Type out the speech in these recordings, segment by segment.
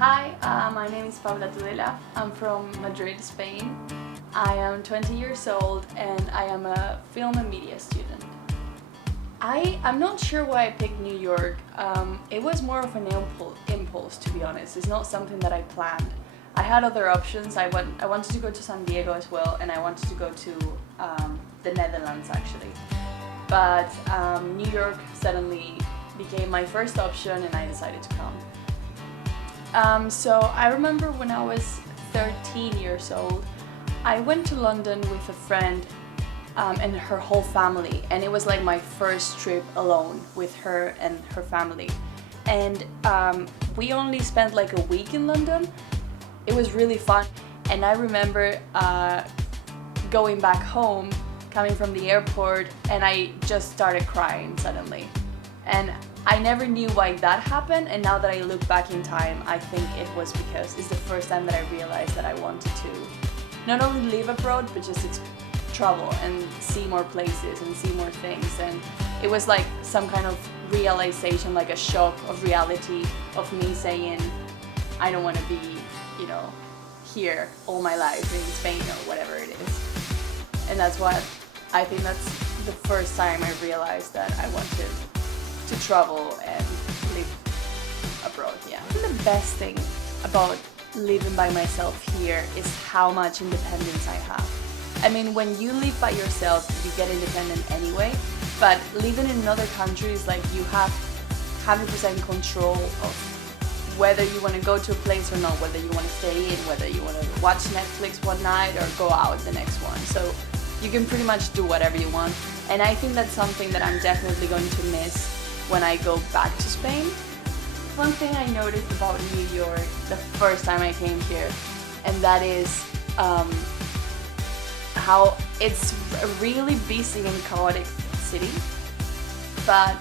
Hi, my name is Paula Tudela. I'm from Madrid, Spain. I am 20 years old and I am a film and media student. I'm not sure why I picked New York. It was more of an impulse, to be honest. It's not something that I planned. I had other options. I wanted to go to San Diego as well, and I wanted to go to the Netherlands actually. But New York suddenly became my first option and I decided to come. So I remember when I was 13 years old, I went to London with a friend and her whole family, and it was like my first trip alone with her and her family. And we only spent like a week in London. It was really fun, and I remember going back home, coming from the airport, and I just started crying suddenly. And I never knew why that happened, and now that I look back in time, I think it was because it's the first time that I realized that I wanted to not only live abroad, but just travel and see more places and see more things. And it was like some kind of realization, like a shock of reality of me saying, I don't want to be, here all my life in Spain or whatever it is. And that's what I think that's the first time I realized that I wanted to travel and live abroad, yeah. The best thing about living by myself here is how much independence I have. I mean, when you live by yourself, you get independent anyway, but living in another country is like you have 100% control of whether you want to go to a place or not, whether you want to stay in, whether you want to watch Netflix one night or go out the next one. So you can pretty much do whatever you want. And I think that's something that I'm definitely going to miss when I go back to Spain. One thing I noticed about New York the first time I came here, and that is how it's a really busy and chaotic city, but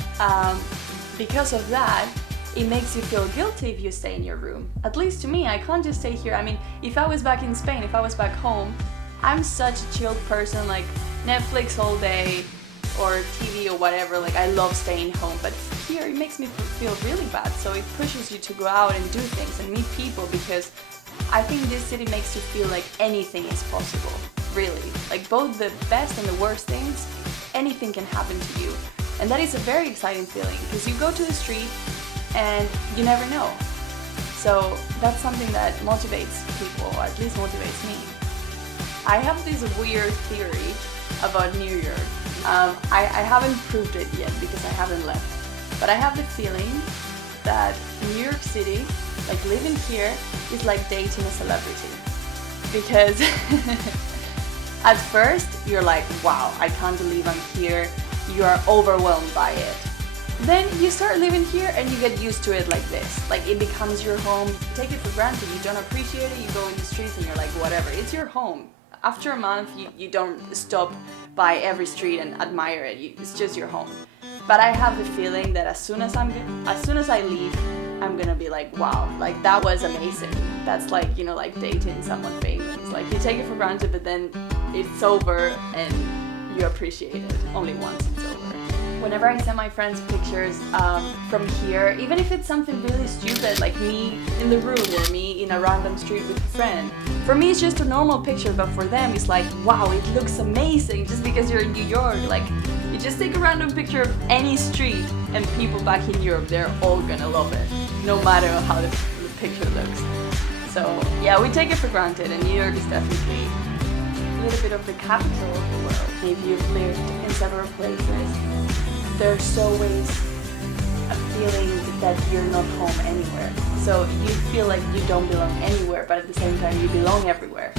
because of that, it makes you feel guilty if you stay in your room. At least to me, I can't just stay here. I mean, if I was back in Spain, if I was back home, I'm such a chilled person, like Netflix all day or TV or whatever. Like, I love staying home, but here it makes me feel really bad. So it pushes you to go out and do things and meet people, because I think this city makes you feel like anything is possible, really. Like both the best and the worst things, anything can happen to you. And that is a very exciting feeling, because you go to the street and you never know. So that's something that motivates people, or at least motivates me. I have this weird theory about New York. I haven't proved it yet because I haven't left, but I have the feeling that New York City, like living here, is like dating a celebrity. Because at first you're like, wow, I can't believe I'm here. You are overwhelmed by it. Then you start living here and you get used to it like this. Like it becomes your home. You take it for granted. You don't appreciate it. You go in the streets and you're like, whatever. It's your home. After a month, you don't stop by every street and admire it. It's just your home. But I have the feeling that as soon as I leave, I'm gonna be like, wow, like that was amazing. That's like, like dating someone famous. Like you take it for granted, but then it's over and you appreciate it only once it's over. Whenever I send my friends pictures from here, even if it's something really stupid, like me in the room or me in a random street with a friend, for me it's just a normal picture, but for them it's like, wow, it looks amazing just because you're in New York. Like, you just take a random picture of any street and people back in Europe, they're all gonna love it, no matter how the picture looks. So yeah, we take it for granted, and New York is definitely a little bit of the capital of the world. If you've lived in several places, there's always a feeling that you're not home anywhere. So you feel like you don't belong anywhere, but at the same time you belong everywhere.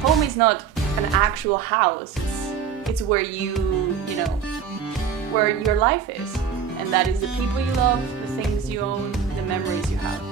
Home is not an actual house. It's where where your life is. And that is the people you love, the things you own, the memories you have.